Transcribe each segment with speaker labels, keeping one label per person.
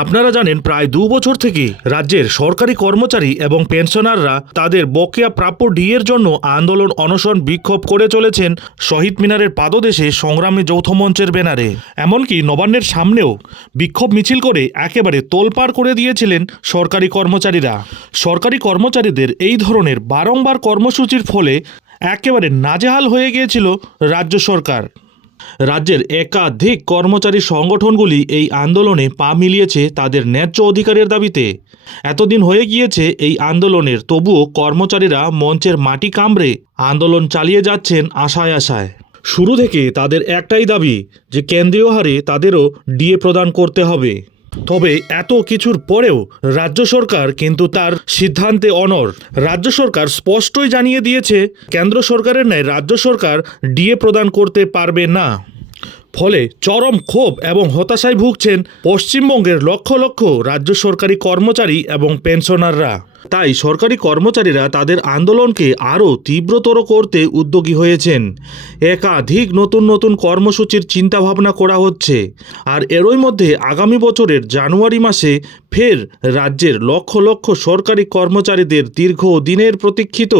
Speaker 1: আপনারা জানেন প্রায় দু বছর থেকে রাজ্যের সরকারি কর্মচারী এবং পেনশনাররা তাদের বকেয়া প্রাপ্য ডিএর জন্য আন্দোলন, অনশন, বিক্ষোভ করে চলেছেন শহীদ মিনারের পাদদেশে সংগ্রামী যৌথ মঞ্চের ব্যানারে। এমনকি নবান্নের সামনেও বিক্ষোভ মিছিল করে একেবারে তোলপাড় করে দিয়েছিলেন সরকারি কর্মচারীরা। সরকারি কর্মচারীদের এই ধরনের বারংবার কর্মসূচির ফলে একেবারে নাজেহাল হয়ে গিয়েছিল রাজ্য সরকার। রাজ্যের একাধিক কর্মচারী সংগঠনগুলি এই আন্দোলনে পা মিলিয়েছে তাদের ন্যায্য অধিকারের দাবিতে। এতদিন হয়ে গিয়েছে এই আন্দোলনের, তবুও কর্মচারীরা মঞ্চের মাটি কামড়ে আন্দোলন চালিয়ে যাচ্ছেন আশায় আশায়। শুরু থেকে তাদের একটাই দাবি যে কেন্দ্রীয় হারে তাদেরও ডিএ প্রদান করতে হবে। তবে এত কিছুর পরেও রাজ্য সরকার কিন্তু তার সিদ্ধান্তে অনর রাজ্য সরকার স্পষ্টই জানিয়ে দিয়েছে, কেন্দ্র সরকারের ন্যায় রাজ্য সরকার ডিএ প্রদান করতে পারবে না। ফলে চরম ক্ষোভ এবং হতাশায় ভুগছেন পশ্চিমবঙ্গের লক্ষ লক্ষ রাজ্য সরকারি কর্মচারী এবং পেনশনাররা। তাই সরকারি কর্মচারীরা তাদের আন্দোলনকে আরও তীব্রতর করতে উদ্যোগী হয়েছেন। একাধিক নতুন নতুন কর্মসূচির চিন্তাভাবনা করা হচ্ছে। আর এরই মধ্যে আগামী বছরের জানুয়ারি মাসে ফের রাজ্যের লক্ষ লক্ষ সরকারি কর্মচারীদের দীর্ঘ দিনের প্রতীক্ষিত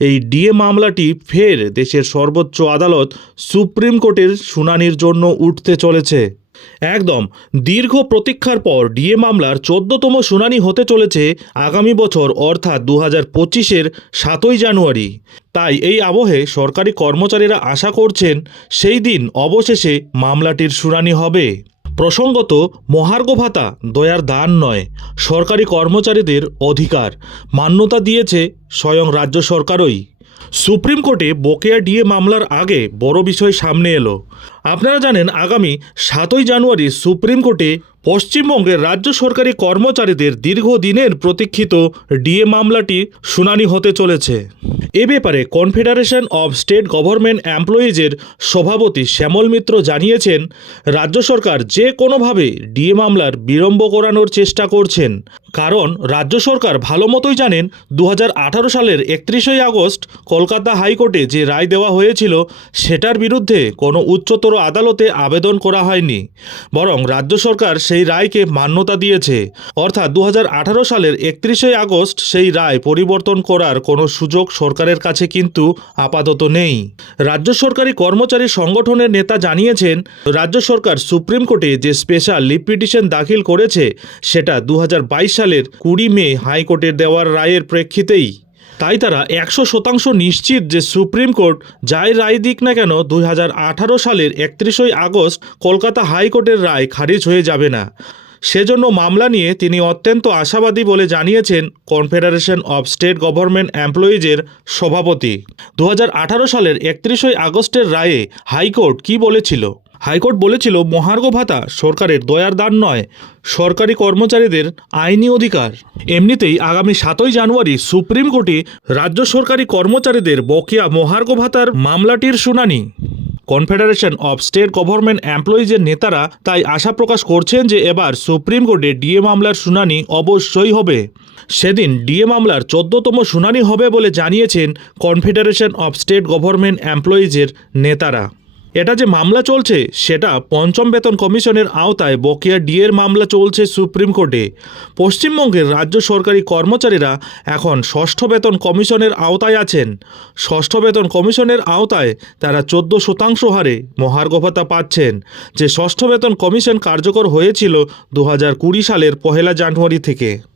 Speaker 1: এই ডিএ মামলাটি ফের দেশের সর্বোচ্চ আদালত সুপ্রিম কোর্টের শুনানির জন্য উঠতে চলেছে। একদম। দীর্ঘ প্রতীক্ষার পর ডিএ মামলার চোদ্দতম শুনানি হতে চলেছে আগামী বছর, অর্থাৎ দু হাজার পঁচিশের সাতই জানুয়ারি। তাই এই আবহে সরকারি কর্মচারীরা আশা করছেন সেই দিন অবশেষে মামলাটির শুনানি হবে। প্রসঙ্গত, মহার্ঘ ভাতা দয়ার দান নয়, সরকারি কর্মচারীদের অধিকার। মান্যতা দিয়েছে স্বয়ং রাজ্য সরকারই। সুপ্রিম কোর্টে বকেয়া ডিএ মামলার আগে বড় বিষয় সামনে এলো। আপনারা জানেন আগামী সাতই জানুয়ারি সুপ্রিম কোর্টে পশ্চিমবঙ্গের রাজ্য সরকারি কর্মচারীদের দীর্ঘদিনের প্রতীক্ষিত ডিএ মামলাটি শুনানি হতে চলেছে। এ ব্যাপারে কনফেডারেশন অব স্টেট গভর্নমেন্ট এমপ্লয়িজের সভাপতি শ্যামল মিত্র জানিয়েছেন, রাজ্য সরকার যে কোনোভাবে ডিএ মামলার বিলম্ব করানোর চেষ্টা করছেন। কারণ রাজ্য সরকার ভালো মতোই জানেন দু হাজার আঠারো সালের একত্রিশে আগস্ট কলকাতা হাইকোর্টে যে রায় দেওয়া হয়েছিল, সেটার বিরুদ্ধে কোনো উচ্চতর আদালতে আবেদন করা হয়নি। বরং রাজ্য সরকার সেই রায়কে মান্যতা দিয়েছে। অর্থাৎ দু হাজার আঠারো সালের একত্রিশে আগস্ট সেই রায় পরিবর্তন করার কোনো সুযোগ সরকারের কাছে কিন্তু আপাতত নেই। রাজ্য সরকারি কর্মচারী সংগঠনের নেতা জানিয়েছেন, রাজ্য সরকার সুপ্রিম কোর্টে যে স্পেশাল লিভ পিটিশন দাখিল করেছে, সেটা দু হাজার বাইশ সালের কুড়ি মে হাইকোর্টের দেওয়ার রায়ের প্রেক্ষিতেই তাই তারা একশো শতাংশ নিশ্চিত যে সুপ্রিম কোর্ট যাই রায় দিক না কেন দু হাজার আঠারো সালের একত্রিশই আগস্ট কলকাতা হাইকোর্টের রায় খারিজ হয়ে যাবে না। সেজন্য মামলা নিয়ে তিনি অত্যন্ত আশাবাদী বলে জানিয়েছেন কনফেডারেশন অব স্টেট গভর্নমেন্ট এমপ্লয়িজের সভাপতি। দু হাজার আঠারো সালের একত্রিশই আগস্টের রায়ে হাইকোর্ট কি বলেছিল? হাইকোর্ট বলেছিল, মহার্ঘ ভাতা সরকারের দয়ার দান নয়, সরকারি কর্মচারীদের আইনি অধিকার। এমনিতেই আগামী সাতই জানুয়ারি সুপ্রিম কোর্টে রাজ্য সরকারি কর্মচারীদের বকেয়া মহার্ঘ ভাতার মামলাটির শুনানি। কনফেডারেশন অব স্টেট গভর্নমেন্ট এমপ্লয়িজের নেতারা তাই আশা প্রকাশ করছেন যে এবার সুপ্রিম কোর্টে ডিএ মামলার শুনানি অবশ্যই হবে। সেদিন ডিএ মামলার চোদ্দতম শুনানি হবে বলে জানিয়েছেন কনফেডারেশন অব স্টেট গভর্নমেন্ট এমপ্লয়িজের নেতারা। এটা যে মামলা চলছে, সেটা পঞ্চম বেতন কমিশনের আওতায় বকেয়া ডিএর মামলা চলছে সুপ্রিম কোর্টে। পশ্চিমবঙ্গের রাজ্য সরকারি কর্মচারীরা এখন ষষ্ঠ বেতন কমিশনের আওতায় আছেন। ষষ্ঠ বেতন কমিশনের আওতায় তারা চোদ্দ শতাংশ হারে মহার্ঘ ভাতা পাচ্ছেন। যে ষষ্ঠ বেতন কমিশন কার্যকর হয়েছিল দু সালের পহেলা জানুয়ারি থেকে।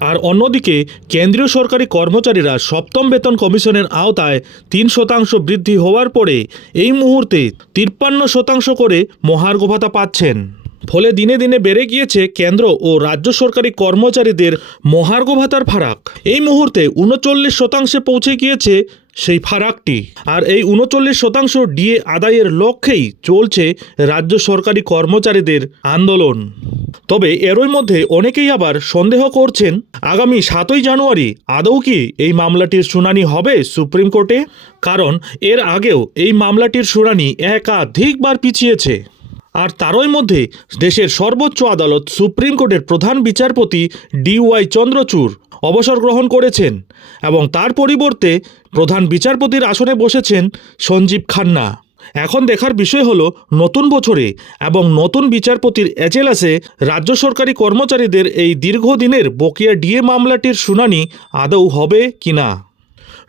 Speaker 1: আর অন্যদিকে, কেন্দ্রীয় সরকারি কর্মচারীরা সপ্তম বেতন কমিশনের আওতায় তিন শতাংশ বৃদ্ধি হওয়ার পরে এই মুহূর্তে তিপ্পান্ন শতাংশ করে মহার্ঘ ভাতা পাচ্ছেন। ফলে দিনে দিনে বেড়ে গিয়েছে কেন্দ্র ও রাজ্য সরকারি কর্মচারীদের মহার্ঘ ভাতার ফারাক। এই মুহূর্তে উনচল্লিশ শতাংশে পৌঁছে গিয়েছে সেই ফারাকটি। আর এই উনচল্লিশ শতাংশ ডিএ আদায়ের লক্ষ্যেই চলছে রাজ্য সরকারি কর্মচারীদের আন্দোলন। তবে এরই মধ্যে অনেকেই আবার সন্দেহ করছেন, আগামী সাতই জানুয়ারি আদৌ কি এই মামলাটির শুনানি হবে সুপ্রিম কোর্টে? কারণ এর আগেও এই মামলাটির শুনানি একাধিকবার পিছিয়েছে। আর তারই মধ্যে দেশের সর্বোচ্চ আদালত সুপ্রিম কোর্টের প্রধান বিচারপতি ডিওয়াই চন্দ্রচূড় অবসর গ্রহণ করেছেন এবং তার পরিবর্তে প্রধান বিচারপতির আসনে বসেছেন সঞ্জীব খান্না। এখন দেখার বিষয় হলো নতুন বছরে এবং নতুন বিচারপতির এজেলাসে রাজ্য সরকারি কর্মচারীদের এই দীর্ঘদিনের বকেয়া ডিএ মামলাটির শুনানি আদৌ হবে কিনা।